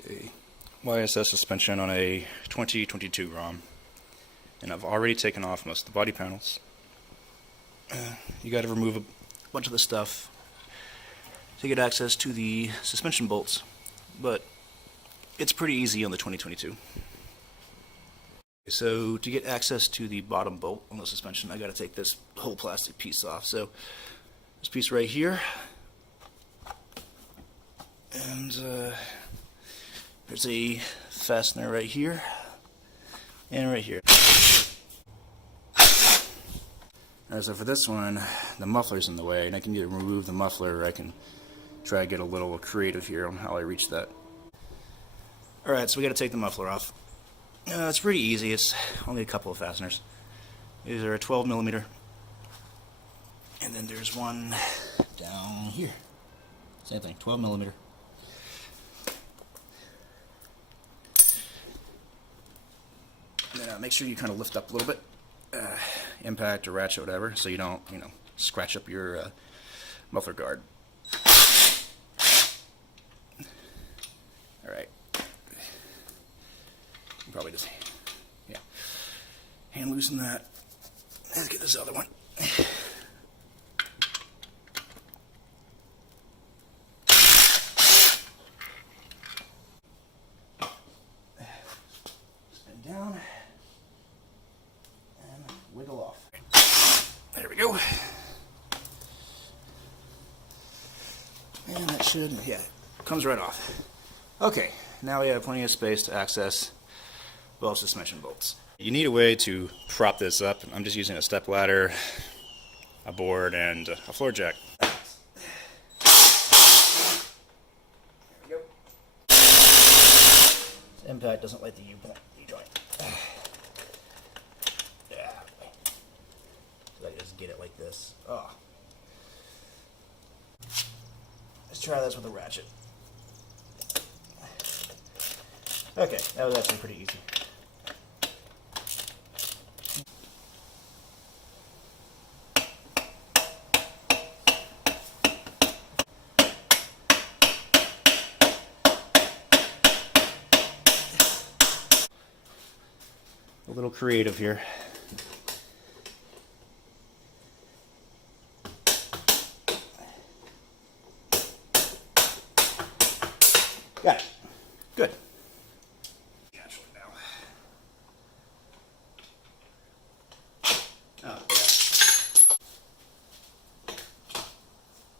Okay, YSS suspension on a 2022 Grom, and I've already taken off most of the body panels. You got to remove a bunch of the stuff to get access to the suspension bolts, but it's pretty easy on the 2022. So to get access to the bottom bolt on the suspension, I got to take this whole plastic piece off. So this piece right here, and there's a fastener right here and right here. Alright, so for this one, the muffler's in the way, and I can either remove the muffler or I can try to get a little creative here on how I reach that. Alright, so we got to take the muffler off. It's pretty easy. It's only a couple of fasteners. These are a 12mm, and then there's one down here. Same thing, 12mm. Make sure you kind of lift up a little bit, impact or ratchet, whatever, so you don't, scratch up your muffler guard. All right. Probably just, hand loosen that. Let's get this other one. Spin down and wiggle off. There we go. And that should, comes right off. Okay, now we have plenty of space to access both suspension bolts. You need a way to prop this up. I'm just using a step ladder, a board, and a floor jack. There we go. This impact doesn't like the U-joint. Yeah. So I just get it like this. Oh. Let's try this with a ratchet. Okay, that was actually pretty easy. A little creative here. Got it. Good. Oh, yeah.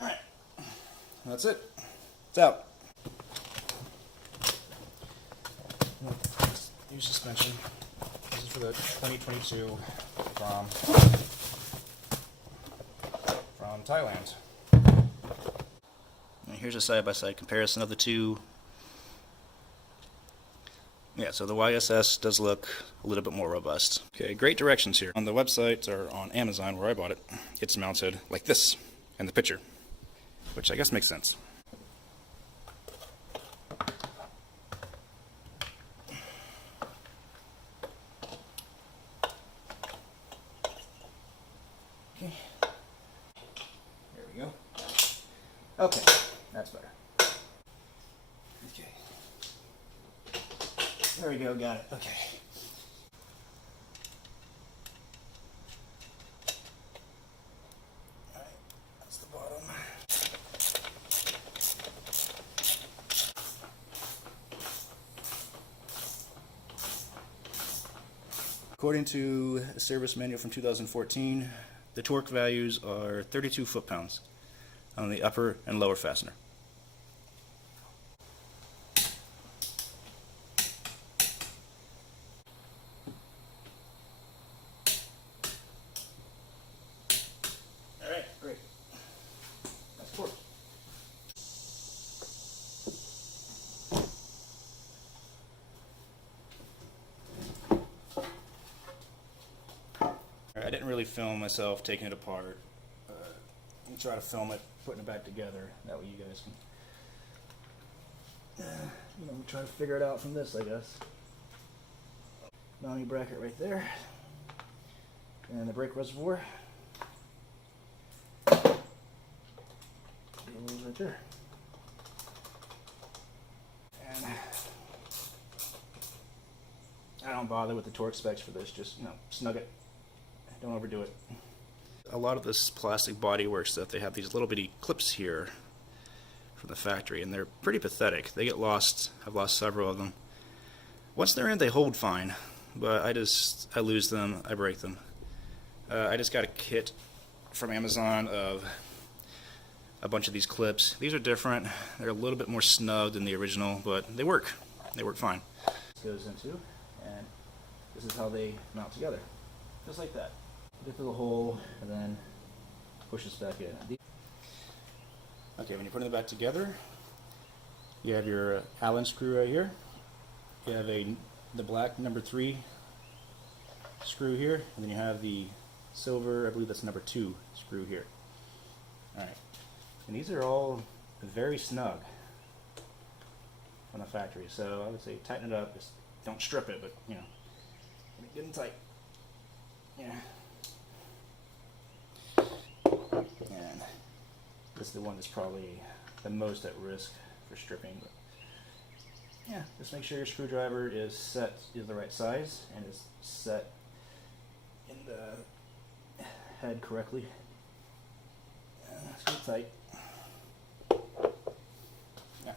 Alright. That's it. It's out. New suspension. This is for the 2022 Grom from Thailand. And here's a side-by-side comparison of the two. Yeah, so the YSS does look a little bit more robust. Okay, great directions here. On the website, or on Amazon where I bought it, it's mounted like this in the picture, which I guess makes sense. Okay, there we go. Okay, that's better. Okay. There we go, got it. Okay. Alright, that's the bottom. According to a service manual from 2014, the torque values are 32 foot-pounds on the upper and lower fastener. Alright, great. That's torque. I didn't really film myself taking it apart. I'll try to film it, putting it back together. That way you guys can, try to figure it out from this, I guess. Mounting bracket right there, and the brake reservoir. Right there. And bother with the torque specs for this. Just, you know, snug it. Don't overdo it. A lot of this plastic bodywork stuff, they have these little bitty clips here from the factory, and they're pretty pathetic. They get lost. I've lost several of them. Once they're in, they hold fine, but I lose them, I break them. I just got a kit from Amazon of a bunch of these clips. These are different. They're a little bit more snug than the original, but they work. They work fine. This goes into, and this is how they mount together. Just like that. Dip through the hole, and then push this back in. Okay, when you're putting it back together, you have your Allen screw right here. You have the black number 3 screw here, and then you have the silver, I believe that's number 2 screw here. Alright, and these are all very snug from the factory, so I would say tighten it up. Just don't strip it, but you know, get them tight. Yeah. And this is the one that's probably the most at risk for stripping. But yeah, just make sure your screwdriver is set is the right size and is set in the head correctly. Screw tight. Yeah.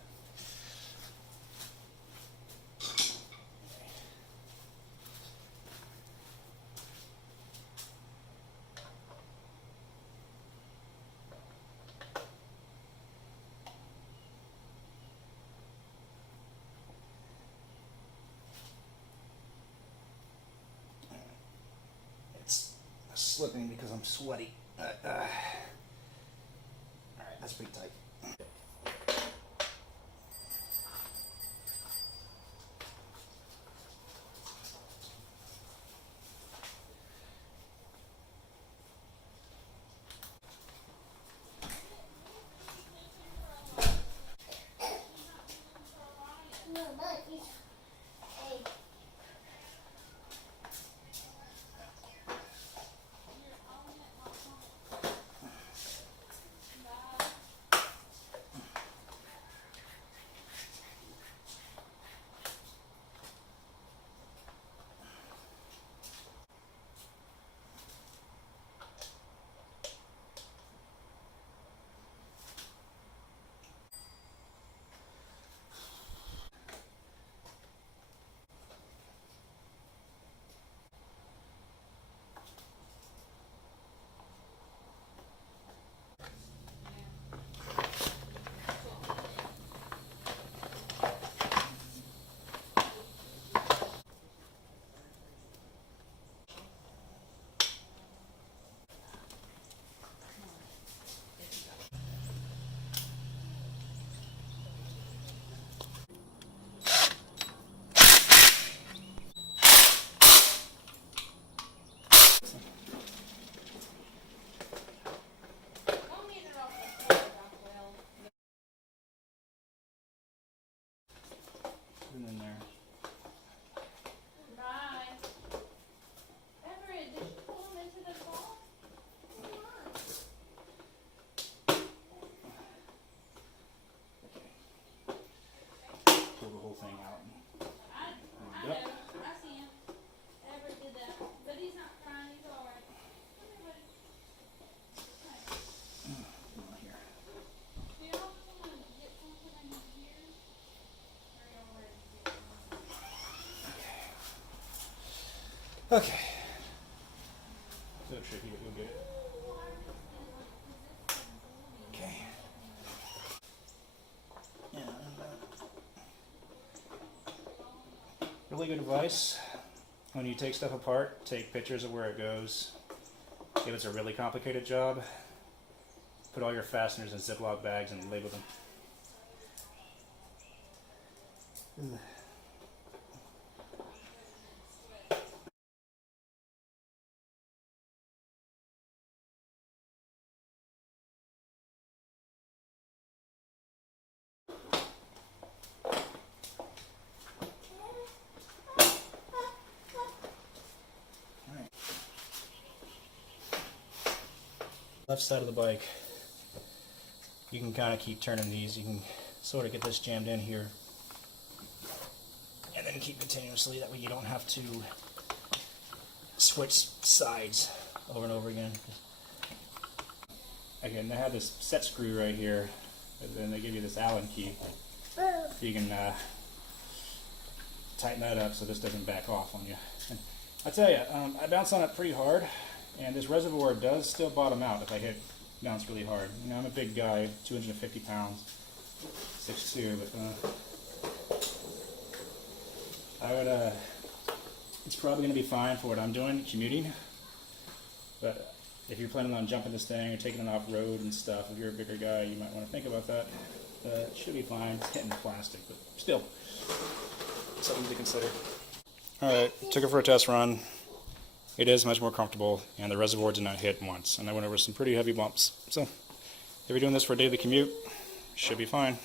It's slipping because I'm sweaty. Alright, that's pretty tight. In there. Bye. Everett, did you pull him into the ball? Pull the whole thing out. I know. I see him. Everett did that. But he's not crying. He's all right. Come here, buddy. Come on here. Do y'all want to get something in here? Or are y'all ready to get one? Okay. So tricky, but you'll get it. Okay. Yeah. Really good advice. When you take stuff apart, take pictures of where it goes. If it's a really complicated job, put all your fasteners in Ziploc bags and label them. Left side of the bike, you can kind of keep turning these. You can sort of get this jammed in here, and and keep continuously. That way you don't have to switch sides over and over again. Again, they have this set screw right here, but then they give you this Allen key. You can tighten that up so this doesn't back off on you. And I tell you, I bounce on it pretty hard, and this reservoir does still bottom out if I bounce really hard. You know, I'm a big guy, 250 pounds, 6'2", but I would, it's probably going to be fine for what I'm doing, commuting. But if you're planning on jumping this thing or taking it off road and stuff, if you're a bigger guy, you might want to think about that. It should be fine. It's hitting plastic, but still, something to consider. Alright, took it for a test run. It is much more comfortable, and the reservoir did not hit once, and I went over some pretty heavy bumps. So, if you're doing this for a daily commute, should be fine.